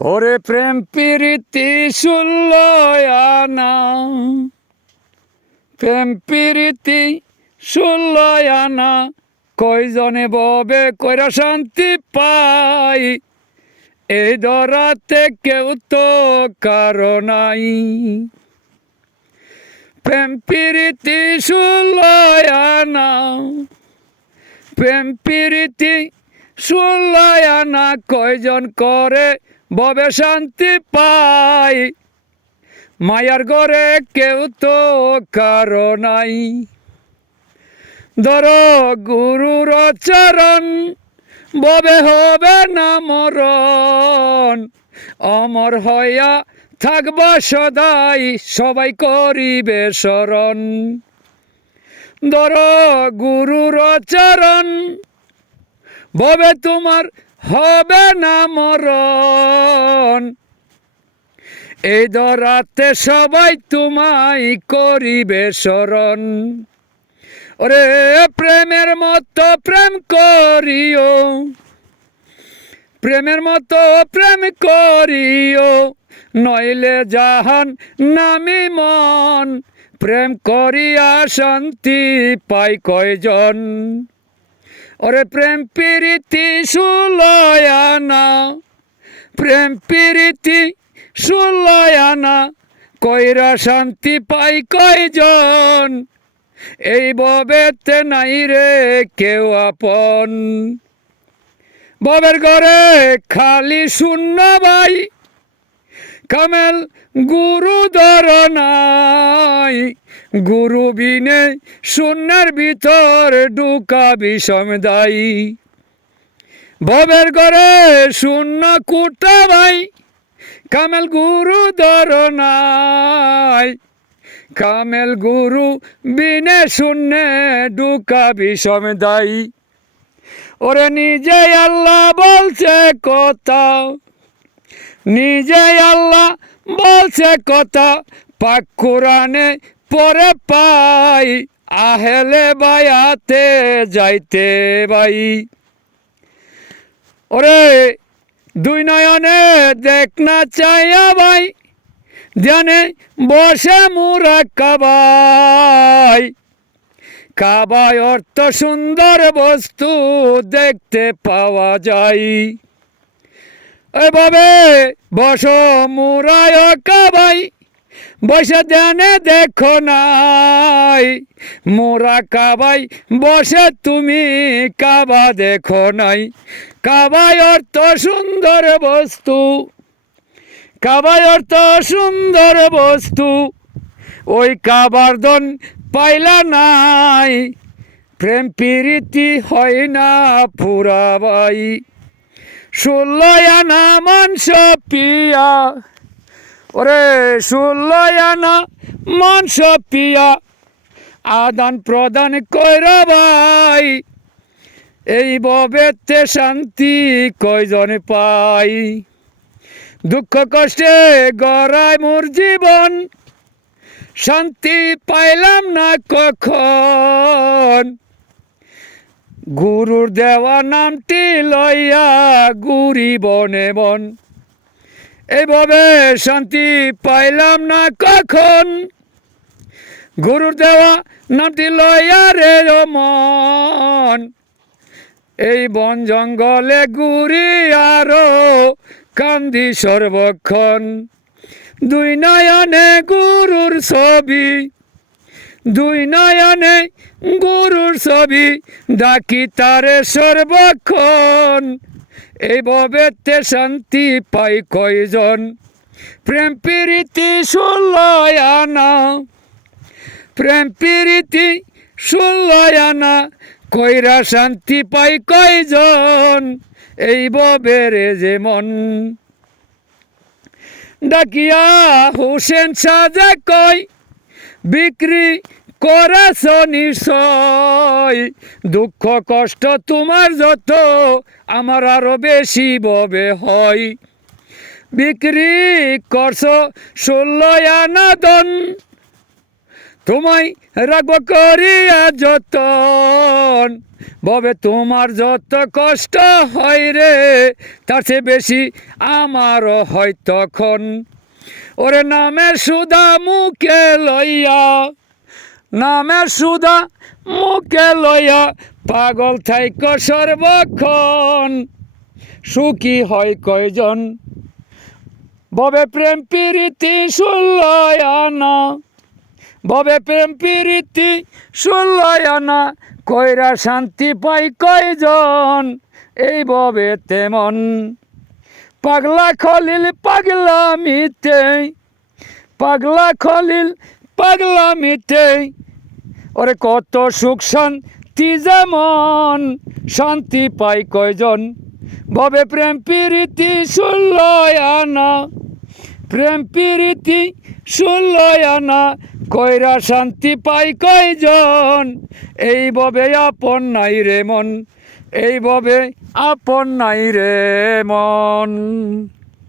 ওরে প্রেম প্রীতি ষোলোয়ানা, প্রেম প্রীতি ষোলোয়ানা, কয়জনে ববে কইরা শান্তি পাই, এই ধরাতে কেউ তো কারো নাই। প্রেম প্রীতি ষোলোয়ানা, প্রেম প্রীতি ষোলোয়ানা, কয়জন করে ববে শান্তি পাই, মায়ার ঘরে কেউ তো কারো নাই। ধরো গুরুর চরণ, ববে হবে না মরণ, অমর হইয়া থাকবা সদাই, সবাই করিবে শরণ। ধরো গুরুর চরণ, ববে তোমার হবে না মরণ, এই ধরাতে সবাই তোমায় করিবে শরণ। ওরে প্রেমের মতো প্রেম করিও, প্রেমের মতো প্রেম করিও, নইলে জাহান নামি মন, প্রেম করিয়া শান্তি পাই কয়জন। ওরে প্রেম প্রীতি ষোলোয়ানা, প্রেম প্রীতি ষোলোয়ানা, কইরা শান্তি পাই কয়জন, এই ববেতে নাই রে কেউ আপন। ববের ঘরে খালি শূন্য ভাই, কামেল গুরু ধর নাই, গুরু বিনে শূন্যের ভিতর ঢুকা বিষম দায়ী। ববের ঘরে শূন্য কুটা ভাই, কামেল গুরু ধর নাই, কামেল গুরু বিনে শূন্যে ঢুকা বিষম দায়ী। ওরে নিজে আল্লাহ বলছে কথা, নিজে আল্লাহ বলছে কথা, পাক কোরআনে পরে পাই, আহেলে বায়াতে যাইতে ভাই। ওরে দুই নয়নে দেখ না চাইয়া ভাই, ধ্যানে বসে মুরা কাবাই, কাবায় অর্থ সুন্দর বস্তু দেখতে পাওয়া যায়। এভাবে বস মুরায় কাবাই, বসে ধ্যানে দেখো নাই, মোরা কাবাই বসে তুমি কাবা দেখো নাই। কাবায় অর্থ সুন্দর বস্তু, কাবায় অর্থ সুন্দর বস্তু, ওই কাবার দন পাইলা নাই, প্রেম প্রীতি হয় না পুরাবাই। ষোলোয়ানা মাংস পিয়া, ওরে ষোলোয়ানা মাংস পিয়া, আদান প্রদান কইরা ভাই, এই ববেতে শান্তি কয়জন পাই। দুঃখ কষ্টে গড়ায় মোর জীবন, শান্তি পাইলাম না কখন, গুরুর দেওয়া নামটি লইয়া গুরি বনে বন, এইভাবে শান্তি পাইলাম না কখন, গুরুর দেওয়া নামটি লইয়া রে মন, এই বন জঙ্গলে ঘুরি আরো কান্দি সর্বক্ষণ। দুই নয়নে গুরুর ছবি, দুই নয়নে গুরুর ছবি, ডাকি তারে সর্বক্ষণ, এই ববেতে শান্তি পাই কয়জন। প্রেম প্রীতি ষোলোয়ানা, প্রেম প্রীতি ষোলোয়ানা, কইরা শান্তি পাই কয়জন, এই ববের যেমন। ডাকিয়া হোসেন সাজা কয়, বিক্রি করেছ নিশ্চয়, দুঃখ কষ্ট তোমার যত, আমার আরো বেশি ববে হয়। বিক্রি করছ ষোলোয়ানা দন, তোমায় রাখব করিয়া যতন, ববে তোমার যত কষ্ট হয় রে, তার চেয়ে বেশি আমারও হয় তখন। ওরে নামের সুধা মুখে লইয়া, নামের সুধা মুখে লইয়া, পাগল থাইক সর্বক্ষণ, সুখী হয় কয়জন। ববে প্রেম প্রীতি ষোলোয় আনা, ববে প্রেম প্রীতি ষোলোয় আনা, কইরা শান্তি পাই কয়জন, এই ববে তেমন। পাগলা খলিল পাগলামিতে, পাগলা খলিল পাগলামিতে, ওরে কত সুখ শান্তি যেমন, শান্তি পাই কয়জন। ববে প্রেম প্রীতি ষোলোয় আনা, প্রেম প্রীতি ষোলোয় আনা, কইরা শান্তি পাই কয়জন, এই ববে আপন নাই রে মন, এই ববে আপন নাই রে মন।